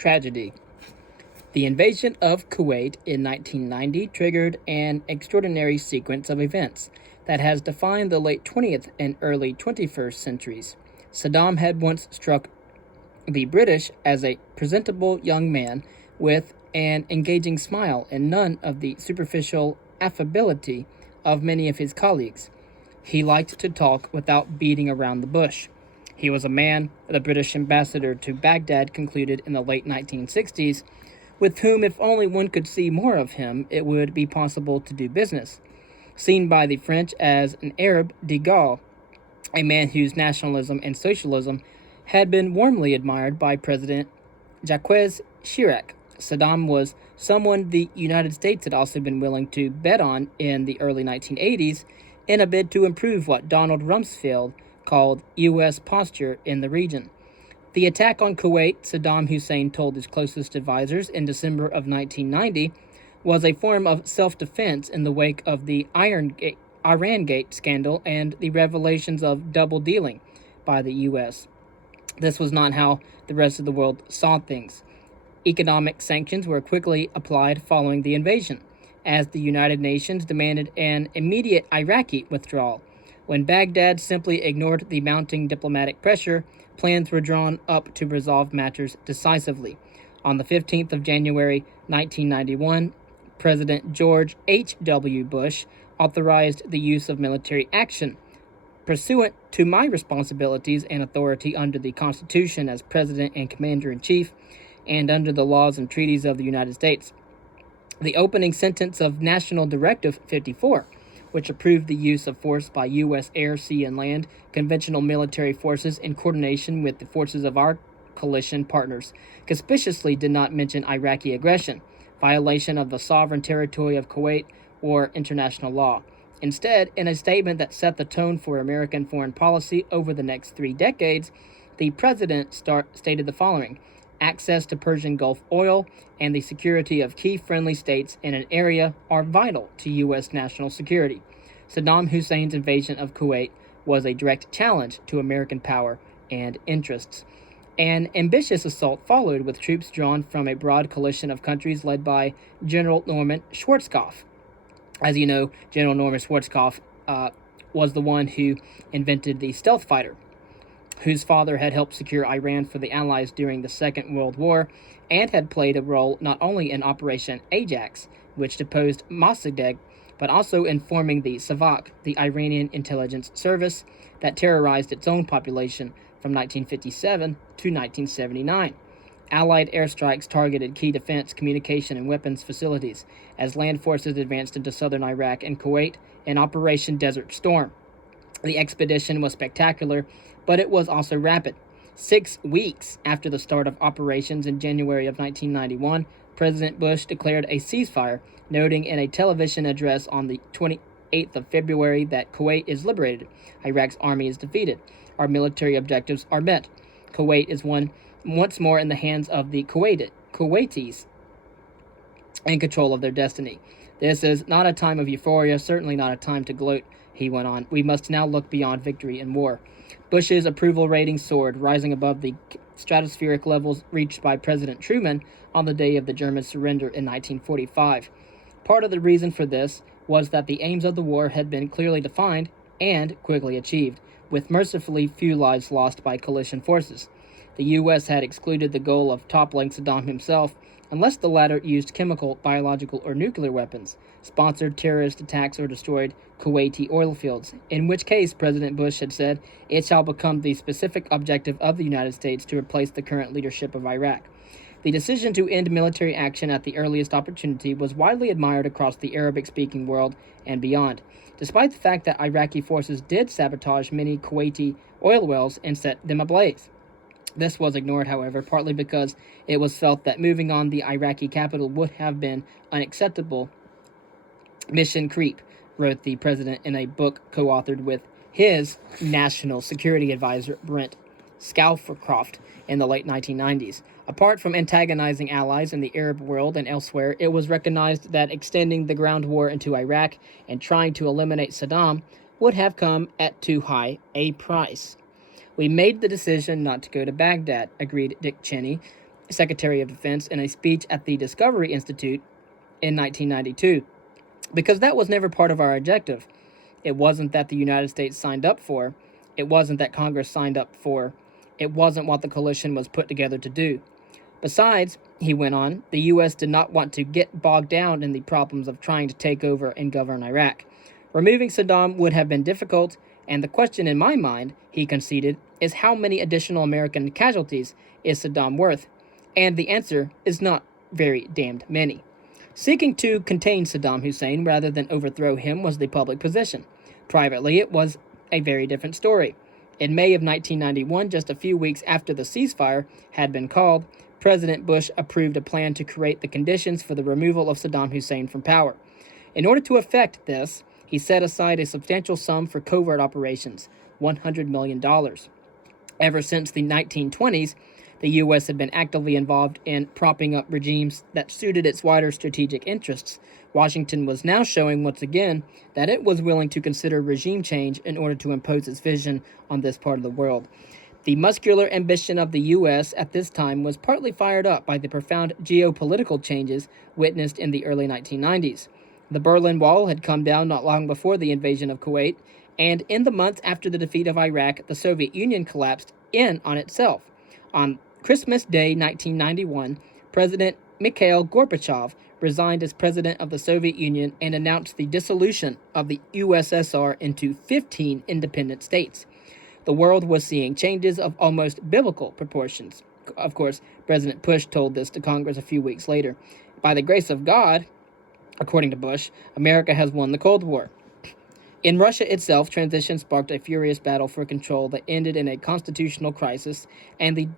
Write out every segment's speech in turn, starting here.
tragedy. The invasion of Kuwait in 1990 triggered an extraordinary sequence of events that has defined the late 20th and early 21st centuries. Saddam had once struck the British as a presentable young man with an engaging smile and none of the superficial affability of many of his colleagues. He liked to talk without beating around the bush. He was a man, the British ambassador to Baghdad concluded in the late 1960s, with whom, if only one could see more of him, it would be possible to do business. Seen by the French as an Arab de Gaulle, a man whose nationalism and socialism had been warmly admired by President Jacques Chirac, Saddam was someone the United States had also been willing to bet on in the early 1980s in a bid to improve what Donald Rumsfeld called U.S. posture in the region. The attack on Kuwait, Saddam Hussein told his closest advisors in December of 1990, was a form of self-defense in the wake of the Irangate scandal and the revelations of double dealing by the U.S. This was not how the rest of the world saw things. Economic sanctions were quickly applied following the invasion, as the United Nations demanded an immediate Iraqi withdrawal. When Baghdad simply ignored the mounting diplomatic pressure, plans were drawn up to resolve matters decisively. On the 15th of January 1991, President George H.W. Bush authorized the use of military action. Pursuant to my responsibilities and authority under the Constitution as President and Commander-in-Chief, and under the laws and treaties of the United States. The opening sentence of National Directive 54, which approved the use of force by U.S. air, sea, and land conventional military forces in coordination with the forces of our coalition partners, conspicuously did not mention Iraqi aggression, violation of the sovereign territory of Kuwait, or international law. Instead, in a statement that set the tone for American foreign policy over the next 3 decades, the president stated the following: access to Persian Gulf oil and the security of key friendly states in an area are vital to U.S. national security. Saddam Hussein's invasion of Kuwait was a direct challenge to American power and interests. An ambitious assault followed, with troops drawn from a broad coalition of countries led by General Norman Schwarzkopf. As you know, General Norman Schwarzkopf was the one who invented the stealth fighter, whose father had helped secure Iran for the Allies during the Second World War and had played a role not only in Operation Ajax, which deposed Mossadegh, but also in forming the Savak, the Iranian intelligence service that terrorized its own population from 1957 to 1979. Allied airstrikes targeted key defense, communication, and weapons facilities as land forces advanced into southern Iraq and Kuwait in Operation Desert Storm. The expedition was spectacular, but it was also rapid. 6 weeks after the start of operations in January of 1991, President Bush declared a ceasefire, noting in a television address on the 28th of February that Kuwait is liberated, Iraq's army is defeated, our military objectives are met. Kuwait is once more in the hands of the Kuwaitis in control of their destiny. This is not a time of euphoria, certainly not a time to gloat, he went on. We must now look beyond victory in war. Bush's approval rating soared, rising above the stratospheric levels reached by President Truman on the day of the German surrender in 1945. Part of the reason for this was that the aims of the war had been clearly defined and quickly achieved, with mercifully few lives lost by coalition forces. The U.S. had excluded the goal of toppling Saddam himself, unless the latter used chemical, biological, or nuclear weapons, sponsored terrorist attacks, or destroyed Kuwaiti oil fields, in which case President Bush had said it shall become the specific objective of the United States to replace the current leadership of Iraq. The decision to end military action at the earliest opportunity was widely admired across the Arabic-speaking world and beyond, despite the fact that Iraqi forces did sabotage many Kuwaiti oil wells and set them ablaze. This was ignored, however, partly because it was felt that moving on the Iraqi capital would have been unacceptable. Mission creep, wrote the president in a book co-authored with his national security advisor, Brent Scowcroft, in the late 1990s. Apart from antagonizing allies in the Arab world and elsewhere, it was recognized that extending the ground war into Iraq and trying to eliminate Saddam would have come at too high a price. We made the decision not to go to Baghdad, agreed Dick Cheney, Secretary of Defense in a speech at the Discovery Institute in 1992. Because that was never part of our objective. It wasn't that the United States signed up for. It wasn't that Congress signed up for. It wasn't what the coalition was put together to do. Besides, he went on, the U.S. did not want to get bogged down in the problems of trying to take over and govern Iraq. Removing Saddam would have been difficult, and the question in my mind, he conceded, is how many additional American casualties is Saddam worth? And the answer is not very damned many. Seeking to contain Saddam Hussein rather than overthrow him was the public position. Privately, it was a very different story. In May of 1991, just a few weeks after the ceasefire had been called, President Bush approved a plan to create the conditions for the removal of Saddam Hussein from power. In order to effect this, he set aside a substantial sum for covert operations, $100 million. Ever since the 1920s, the U.S. had been actively involved in propping up regimes that suited its wider strategic interests. Washington was now showing once again that it was willing to consider regime change in order to impose its vision on this part of the world. The muscular ambition of the U.S. at this time was partly fired up by the profound geopolitical changes witnessed in the early 1990s. The Berlin Wall had come down not long before the invasion of Kuwait, and in the months after the defeat of Iraq, the Soviet Union collapsed in on itself. On Christmas Day 1991, President Mikhail Gorbachev resigned as president of the Soviet Union and announced the dissolution of the USSR into 15 independent states. The world was seeing changes of almost biblical proportions. Of course, President Bush told this to Congress a few weeks later. By the grace of God, according to Bush, America has won the Cold War. In Russia itself, transition sparked a furious battle for control that ended in a constitutional crisis and the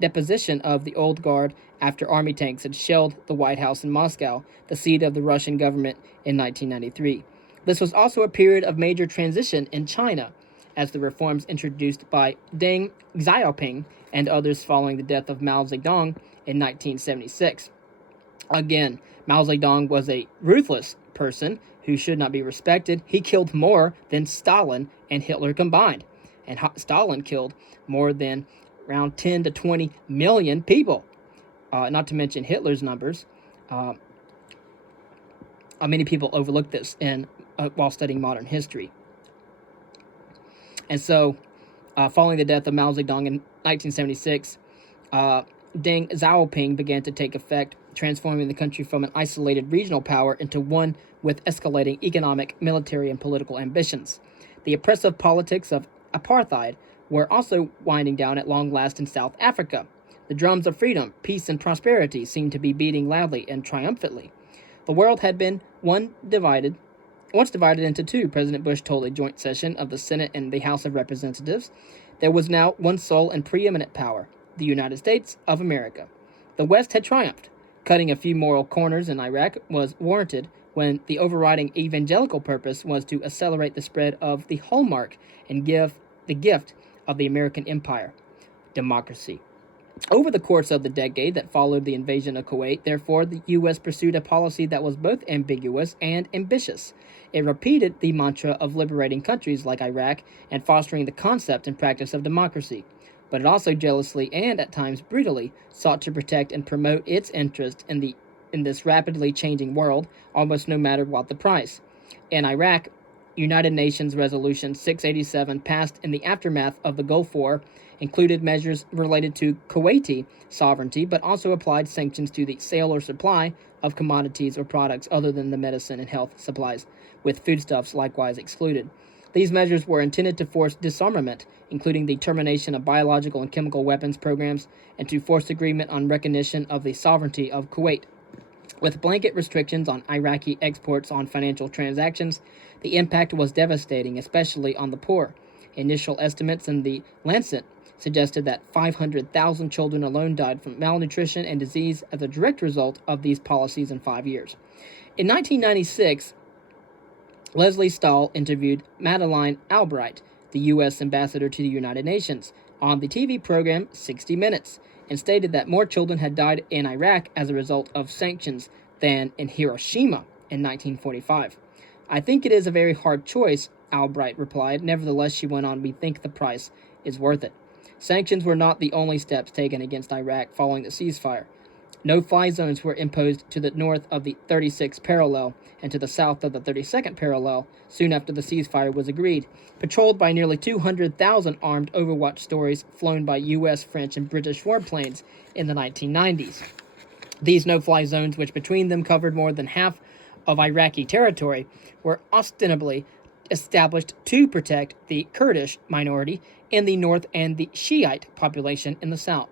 deposition of the old guard after army tanks had shelled the White House in Moscow, the seat of the Russian government, in 1993. This was also a period of major transition in China, as the reforms introduced by Deng Xiaoping and others following the death of Mao Zedong in 1976. Again, Mao Zedong was a ruthless person who should not be respected. He killed more than Stalin and Hitler combined. And Stalin killed more than around 10 to 20 million people. Not to mention Hitler's numbers. Many people overlook this while studying modern history. And so, following the death of Mao Zedong in 1976, Deng Xiaoping began to take effect, transforming the country from an isolated regional power into one with escalating economic, military, and political ambitions. The oppressive politics of apartheid were also winding down at long last in South Africa. The drums of freedom, peace, and prosperity seemed to be beating loudly and triumphantly. The world had been once divided into two. President Bush told a joint session of the Senate and the House of Representatives. There was now one sole and preeminent power, the United States of America. The West had triumphed. Cutting a few moral corners in Iraq was warranted when the overriding evangelical purpose was to accelerate the spread of the hallmark and give the gift of the American empire, democracy. Over the course of the decade that followed the invasion of Kuwait, therefore, the U.S. pursued a policy that was both ambiguous and ambitious. It repeated the mantra of liberating countries like Iraq and fostering the concept and practice of democracy. But it also jealously and at times brutally sought to protect and promote its interest in this rapidly changing world, almost no matter what the price. In Iraq, United Nations Resolution 687, passed in the aftermath of the Gulf War, included measures related to Kuwaiti sovereignty, but also applied sanctions to the sale or supply of commodities or products other than the medicine and health supplies, with foodstuffs likewise excluded. These measures were intended to force disarmament, including the termination of biological and chemical weapons programs, and to force agreement on recognition of the sovereignty of Kuwait. With blanket restrictions on Iraqi exports on financial transactions, the impact was devastating, especially on the poor. Initial estimates in the Lancet suggested that 500,000 children alone died from malnutrition and disease as a direct result of these policies in 5 years. In 1996, Leslie Stahl interviewed Madeleine Albright, the U.S. ambassador to the United Nations, on the TV program 60 Minutes, and stated that more children had died in Iraq as a result of sanctions than in Hiroshima in 1945. I think it is a very hard choice, Albright replied. Nevertheless, she went on, we think the price is worth it. Sanctions were not the only steps taken against Iraq following the ceasefire. No-fly zones were imposed to the north of the 36th parallel and to the south of the 32nd parallel soon after the ceasefire was agreed, patrolled by nearly 200,000 armed Overwatch stories flown by U.S., French, and British warplanes in the 1990s. These no-fly zones, which between them covered more than half of Iraqi territory, were ostensibly established to protect the Kurdish minority in the north and the Shiite population in the south.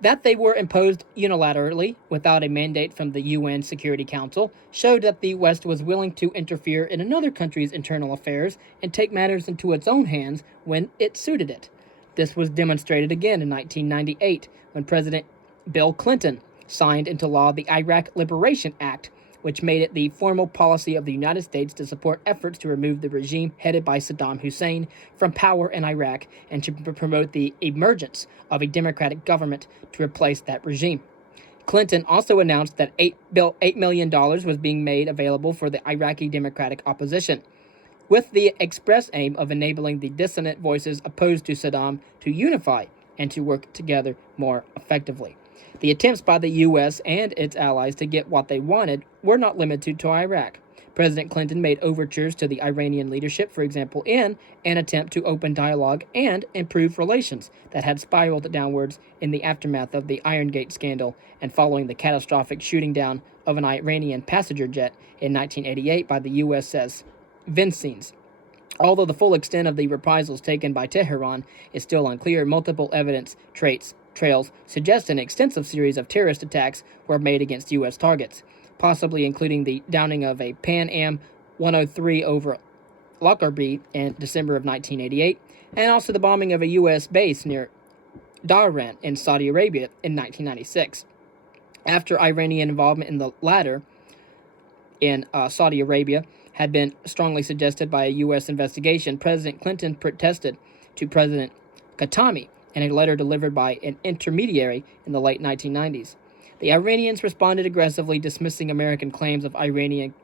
That they were imposed unilaterally without a mandate from the UN Security Council showed that the West was willing to interfere in another country's internal affairs and take matters into its own hands when it suited it. This was demonstrated again in 1998 when President Bill Clinton signed into law the Iraq Liberation Act, which made it the formal policy of the United States to support efforts to remove the regime headed by Saddam Hussein from power in Iraq and to promote the emergence of a democratic government to replace that regime. Clinton also announced that $8 million was being made available for the Iraqi democratic opposition, with the express aim of enabling the dissonant voices opposed to Saddam to unify and to work together more effectively. The attempts by the U.S. and its allies to get what they wanted were not limited to Iraq. President Clinton made overtures to the Iranian leadership, for example, in an attempt to open dialogue and improve relations that had spiraled downwards in the aftermath of the Iron Gate scandal and following the catastrophic shooting down of an Iranian passenger jet in 1988 by the USS Vincennes. Although the full extent of the reprisals taken by Tehran is still unclear, multiple evidence trails suggest an extensive series of terrorist attacks were made against U.S. targets, possibly including the downing of a Pan Am 103 over Lockerbie in December of 1988, and also the bombing of a U.S. base near Dhahran in Saudi Arabia in 1996. After Iranian involvement in the latter, in Saudi Arabia, had been strongly suggested by a U.S. investigation, President Clinton protested to President Khatami in a letter delivered by an intermediary in the late 1990s. The Iranians responded aggressively, dismissing American claims of Iranian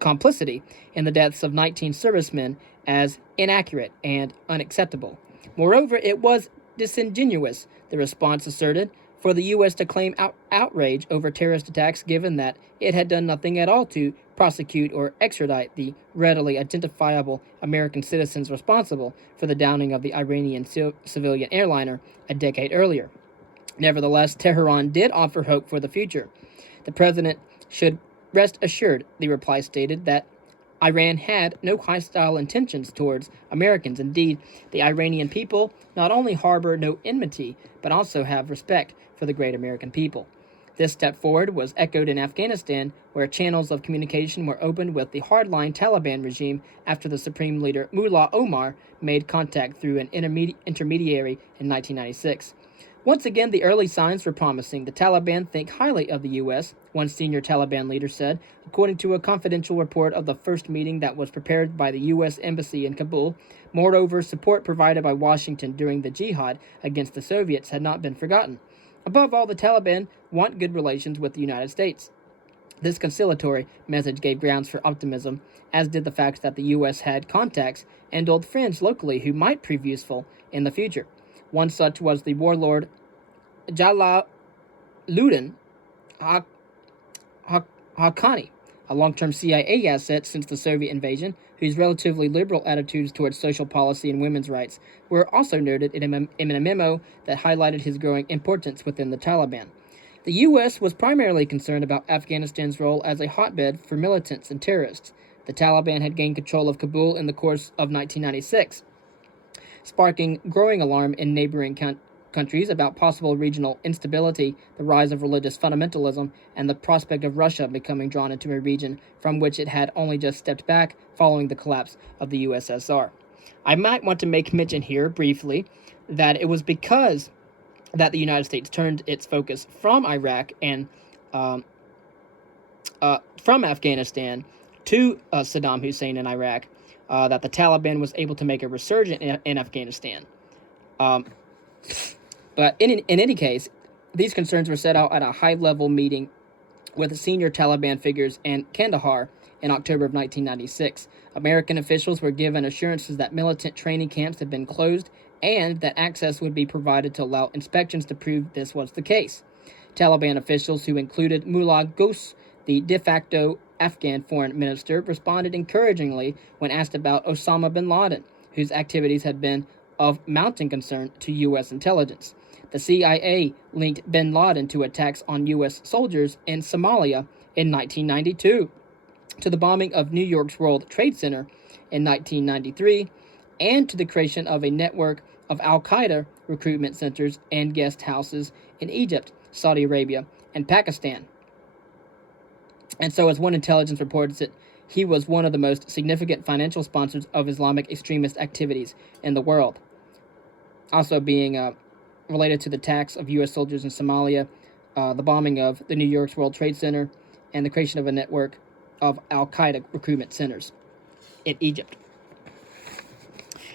complicity in the deaths of 19 servicemen as inaccurate and unacceptable. Moreover, it was disingenuous, the response asserted, for the U.S. to claim outrage over terrorist attacks given that it had done nothing at all to prosecute or extradite the readily identifiable American citizens responsible for the downing of the Iranian civilian airliner a decade earlier. Nevertheless, Tehran did offer hope for the future. The president should rest assured, the reply stated, that Iran had no hostile intentions towards Americans. Indeed, the Iranian people not only harbor no enmity, but also have respect for the great American people. This step forward was echoed in Afghanistan, where channels of communication were opened with the hardline Taliban regime after the supreme leader Mullah Omar made contact through an intermediary in 1996. Once again, the early signs were promising. The Taliban think highly of the U.S., one senior Taliban leader said, according to a confidential report of the first meeting that was prepared by the U.S. Embassy in Kabul. Moreover, support provided by Washington during the jihad against the Soviets had not been forgotten. Above all, the Taliban want good relations with the United States. This conciliatory message gave grounds for optimism, as did the fact that the U.S. had contacts and old friends locally who might prove useful in the future. One such was the warlord Jalaluddin Haqqani, a long-term CIA asset since the Soviet invasion, whose relatively liberal attitudes towards social policy and women's rights were also noted in a memo that highlighted his growing importance within the Taliban. The U.S. was primarily concerned about Afghanistan's role as a hotbed for militants and terrorists. The Taliban had gained control of Kabul in the course of 1996. Sparking growing alarm in neighboring countries about possible regional instability, the rise of religious fundamentalism, and the prospect of Russia becoming drawn into a region from which it had only just stepped back following the collapse of the USSR. I might want to make mention here briefly that it was because that the United States turned its focus from Iraq and from Afghanistan to Saddam Hussein in Iraq that the Taliban was able to make a resurgence in Afghanistan. But in any case, these concerns were set out at a high-level meeting with senior Taliban figures in Kandahar in October of 1996. American officials were given assurances that militant training camps had been closed and that access would be provided to allow inspections to prove this was the case. Taliban officials, who included Mullah Ghosh, the de facto Afghan foreign minister, responded encouragingly when asked about Osama bin Laden, whose activities had been of mounting concern to U.S. intelligence. The CIA linked bin Laden to attacks on U.S. soldiers in Somalia in 1992, to the bombing of New York's World Trade Center in 1993, and to the creation of a network of al-Qaeda recruitment centers and guest houses in Egypt, Saudi Arabia, and Pakistan. And so, as one intelligence reports it, he was one of the most significant financial sponsors of Islamic extremist activities in the world. Also being related to the attacks of U.S. soldiers in Somalia, the bombing of the New York's World Trade Center, and the creation of a network of al-Qaeda recruitment centers in Egypt.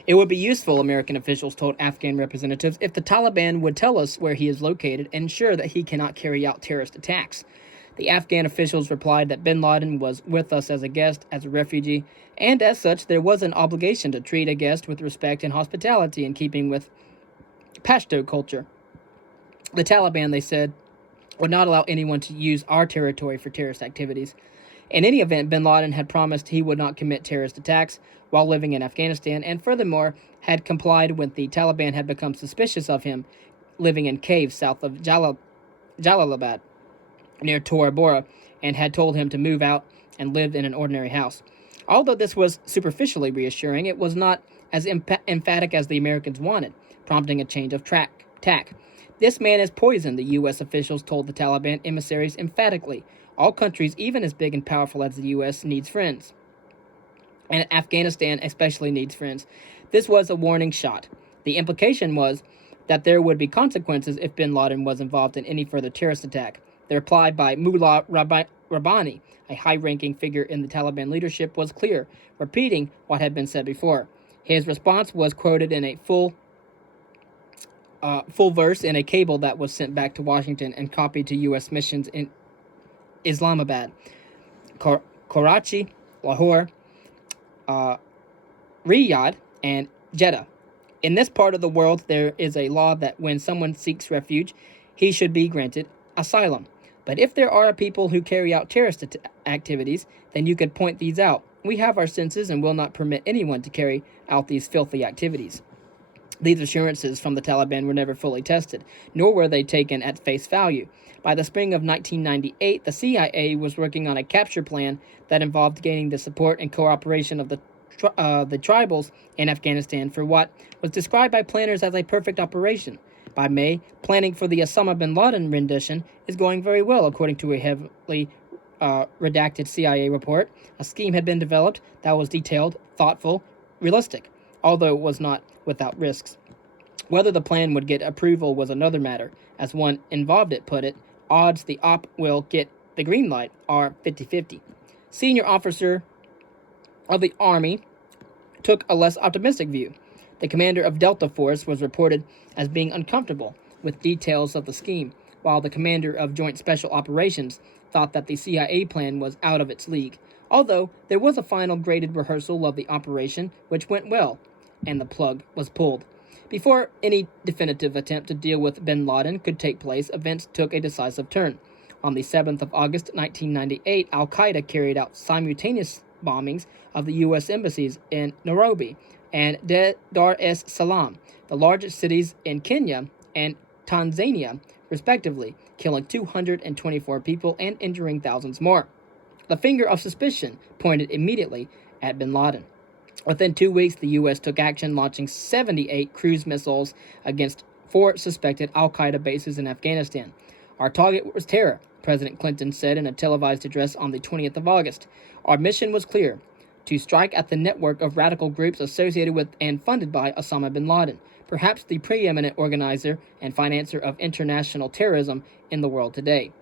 It would be useful, American officials told Afghan representatives, if the Taliban would tell us where he is located and ensure that he cannot carry out terrorist attacks. The Afghan officials replied that bin Laden was with us as a guest, as a refugee, and as such there was an obligation to treat a guest with respect and hospitality in keeping with Pashto culture. The Taliban, they said, would not allow anyone to use our territory for terrorist activities. In any event, bin Laden had promised he would not commit terrorist attacks while living in Afghanistan, and furthermore had complied when the Taliban had become suspicious of him living in caves south of Jalalabad, near Tora Bora, and had told him to move out and live in an ordinary house. Although this was superficially reassuring, it was not as emphatic as the Americans wanted, prompting a change of tack. This man is poison, the U.S. officials told the Taliban emissaries emphatically. All countries, even as big and powerful as the U.S., needs friends. And Afghanistan especially needs friends. This was a warning shot. The implication was that there would be consequences if bin Laden was involved in any further terrorist attack. The reply by Mullah Rabbani, a high-ranking figure in the Taliban leadership, was clear, repeating what had been said before. His response was quoted in a full verse in a cable that was sent back to Washington and copied to U.S. missions in Islamabad, Karachi, Lahore, Riyadh, and Jeddah. In this part of the world, there is a law that when someone seeks refuge, he should be granted asylum. But if there are people who carry out terrorist activities, then you could point these out. We have our senses and will not permit anyone to carry out these filthy activities. These assurances from the Taliban were never fully tested, nor were they taken at face value. By the spring of 1998, the CIA was working on a capture plan that involved gaining the support and cooperation of the tribals in Afghanistan for what was described by planners as a perfect operation. By May, planning for the Osama bin Laden rendition is going very well, according to a heavily redacted CIA report. A scheme had been developed that was detailed, thoughtful, realistic, although it was not without risks. Whether the plan would get approval was another matter. As one involved it put it, odds the op will get the green light are 50-50. Senior officer of the Army took a less optimistic view. The commander of Delta Force was reported as being uncomfortable with details of the scheme, while the commander of Joint Special Operations thought that the CIA plan was out of its league. Although there was a final graded rehearsal of the operation, which went well, and the plug was pulled. Before any definitive attempt to deal with bin Laden could take place, events took a decisive turn. On the 7th of August 1998, al-Qaeda carried out simultaneous bombings of the U.S. embassies in Nairobi and Dar es Salaam, the largest cities in Kenya and Tanzania, respectively, killing 224 people and injuring thousands more. The finger of suspicion pointed immediately at bin Laden. Within 2 weeks, the U.S. took action, launching 78 cruise missiles against 4 suspected al-Qaeda bases in Afghanistan. Our target was terror, President Clinton said in a televised address on the 20th of August. Our mission was clear: to strike at the network of radical groups associated with and funded by Osama bin Laden, perhaps the preeminent organizer and financer of international terrorism in the world today.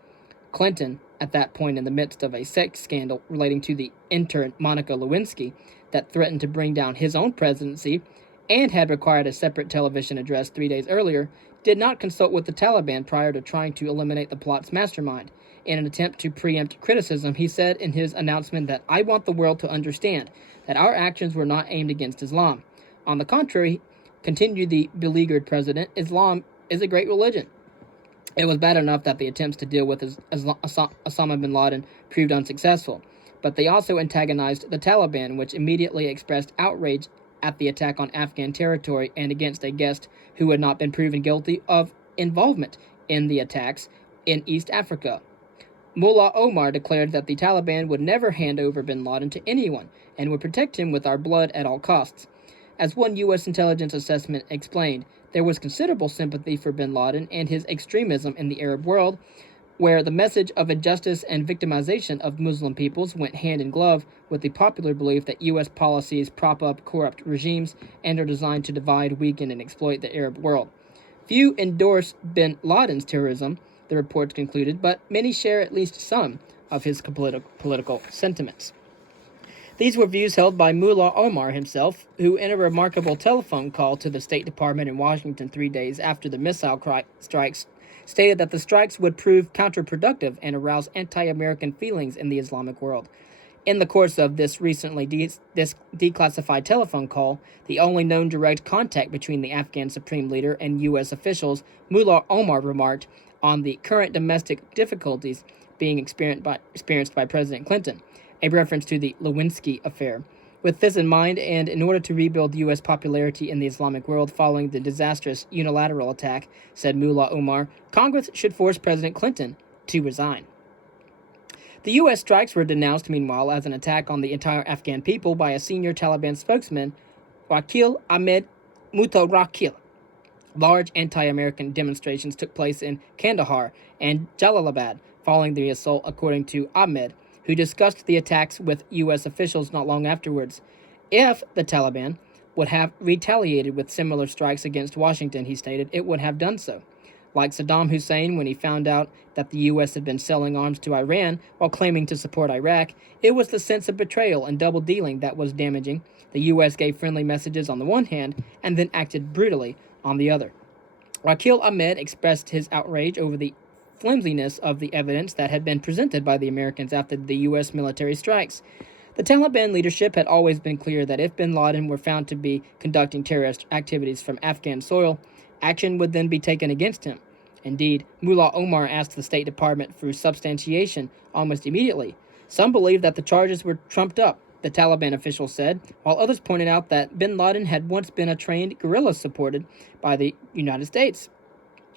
Clinton, at that point in the midst of a sex scandal relating to the intern Monica Lewinsky that threatened to bring down his own presidency and had required a separate television address 3 days earlier, did not consult with the Taliban prior to trying to eliminate the plot's mastermind. In an attempt to preempt criticism, he said in his announcement that I want the world to understand that our actions were not aimed against Islam. On the contrary, Continued the beleaguered president, Islam is a great religion. It was bad enough that the attempts to deal with Osama bin Laden proved unsuccessful, but they also antagonized the Taliban, which immediately expressed outrage at the attack on Afghan territory and against a guest who had not been proven guilty of involvement in the attacks in East Africa. Mullah Omar declared that the Taliban would never hand over bin Laden to anyone and would protect him with our blood at all costs. As one U.S. intelligence assessment explained, there was considerable sympathy for bin Laden and his extremism in the Arab world, where the message of injustice and victimization of Muslim peoples went hand in glove with the popular belief that U.S. policies prop up corrupt regimes and are designed to divide, weaken, and exploit the Arab world. Few endorse bin Laden's terrorism, the reports concluded, but many share at least some of his political sentiments. These were views held by Mullah Omar himself, who, in a remarkable telephone call to the State Department in Washington 3 days after the missile strikes, stated that the strikes would prove counterproductive and arouse anti-American feelings in the Islamic world. In the course of this recently declassified telephone call, the only known direct contact between the Afghan Supreme Leader and U.S. officials, Mullah Omar remarked on the current domestic difficulties being experienced by President Clinton, a reference to the Lewinsky affair. With this in mind, and in order to rebuild U.S. popularity in the Islamic world following the disastrous unilateral attack, said Mullah Omar, Congress should force President Clinton to resign. The U.S. strikes were denounced, meanwhile, as an attack on the entire Afghan people by a senior Taliban spokesman, Wakil Ahmed Mutawakkil. Large anti-American demonstrations took place in Kandahar and Jalalabad following the assault, according to Ahmed, who discussed the attacks with U.S. officials not long afterwards. If the Taliban would have retaliated with similar strikes against Washington, he stated, it would have done so. Like Saddam Hussein when he found out that the U.S. had been selling arms to Iran while claiming to support Iraq, it was the sense of betrayal and double-dealing that was damaging. The U.S. gave friendly messages on the one hand and then acted brutally on the other. Wakil Ahmed expressed his outrage over the flimsiness of the evidence that had been presented by the Americans after the U.S. military strikes. The Taliban leadership had always been clear that if bin Laden were found to be conducting terrorist activities from Afghan soil, action would then be taken against him. Indeed, Mullah Omar asked the State Department for substantiation almost immediately. Some believed that the charges were trumped up, the Taliban official said, while others pointed out that bin Laden had once been a trained guerrilla supported by the United States.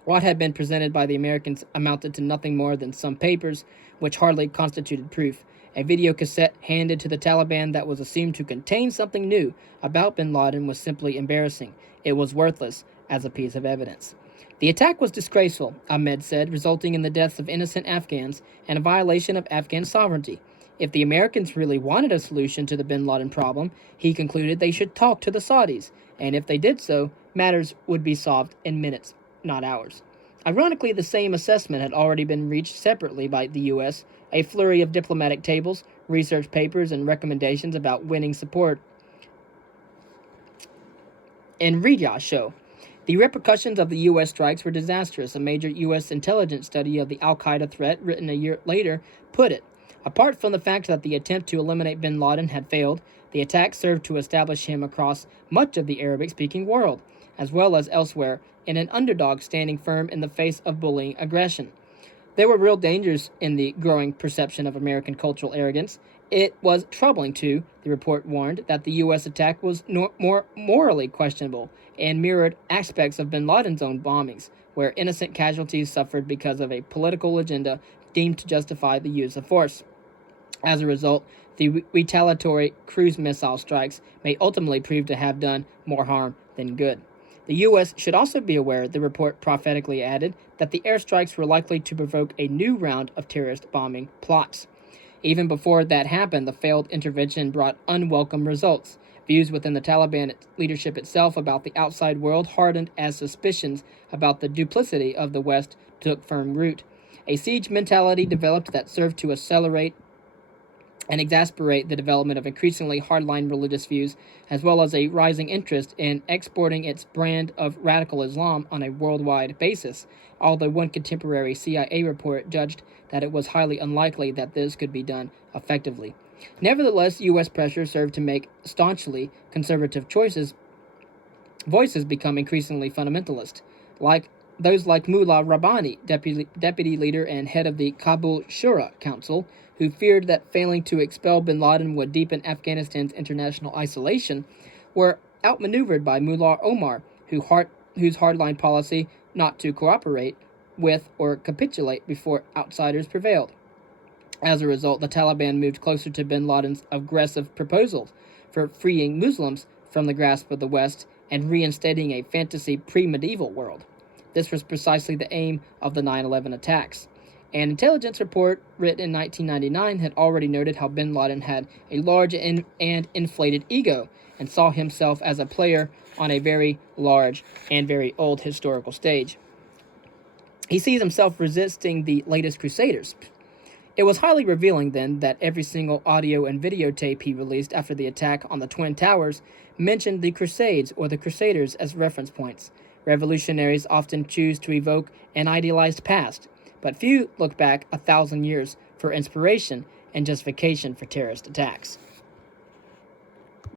What had been presented by the Americans amounted to nothing more than some papers, which hardly constituted proof. A video cassette handed to the Taliban that was assumed to contain something new about bin Laden was simply embarrassing. It was worthless as a piece of evidence. The attack was disgraceful, Ahmed said, resulting in the deaths of innocent Afghans and a violation of Afghan sovereignty. If the Americans really wanted a solution to the bin Laden problem, he concluded they should talk to the Saudis, and if they did so, matters would be solved in minutes, not hours. Ironically, the same assessment had already been reached separately by the U.S. A flurry of diplomatic tables, research papers, and recommendations about winning support in Riyadh show. The repercussions of the U.S. strikes were disastrous. A major U.S. intelligence study of the al-Qaeda threat, written a year later, put it. Apart from the fact that the attempt to eliminate bin Laden had failed, the attack served to establish him across much of the Arabic-speaking world, as well as elsewhere, in an underdog standing firm in the face of bullying aggression. There were real dangers in the growing perception of American cultural arrogance. It was troubling, too, the report warned, that the U.S. attack was more morally questionable and mirrored aspects of bin Laden's own bombings, where innocent casualties suffered because of a political agenda deemed to justify the use of force. As a result, the retaliatory cruise missile strikes may ultimately prove to have done more harm than good. The U.S. should also be aware, the report prophetically added, that the airstrikes were likely to provoke a new round of terrorist bombing plots. Even before that happened, the failed intervention brought unwelcome results. Views within the Taliban leadership itself about the outside world hardened as suspicions about the duplicity of the West took firm root. A siege mentality developed that served to accelerate and exasperate the development of increasingly hardline religious views, as well as a rising interest in exporting its brand of radical Islam on a worldwide basis, although one contemporary CIA report judged that it was highly unlikely that this could be done effectively. Nevertheless, U.S. pressure served to make staunchly conservative choices voices become increasingly fundamentalist, like those like Mullah Rabbani, deputy leader and head of the Kabul Shura Council, who feared that failing to expel bin Laden would deepen Afghanistan's international isolation, were outmaneuvered by Mullah Omar, whose hardline policy not to cooperate with or capitulate before outsiders prevailed. As a result, the Taliban moved closer to bin Laden's aggressive proposals for freeing Muslims from the grasp of the West and reinstating a fantasy pre-medieval world. This was precisely the aim of the 9/11 attacks. An intelligence report written in 1999 had already noted how bin Laden had a large and inflated ego and saw himself as a player on a very large and very old historical stage. He sees himself resisting the latest crusaders. It was highly revealing, then, that every single audio and videotape he released after the attack on the Twin Towers mentioned the Crusades or the Crusaders as reference points. Revolutionaries often choose to evoke an idealized past, but few look back 1,000 years for inspiration and justification for terrorist attacks.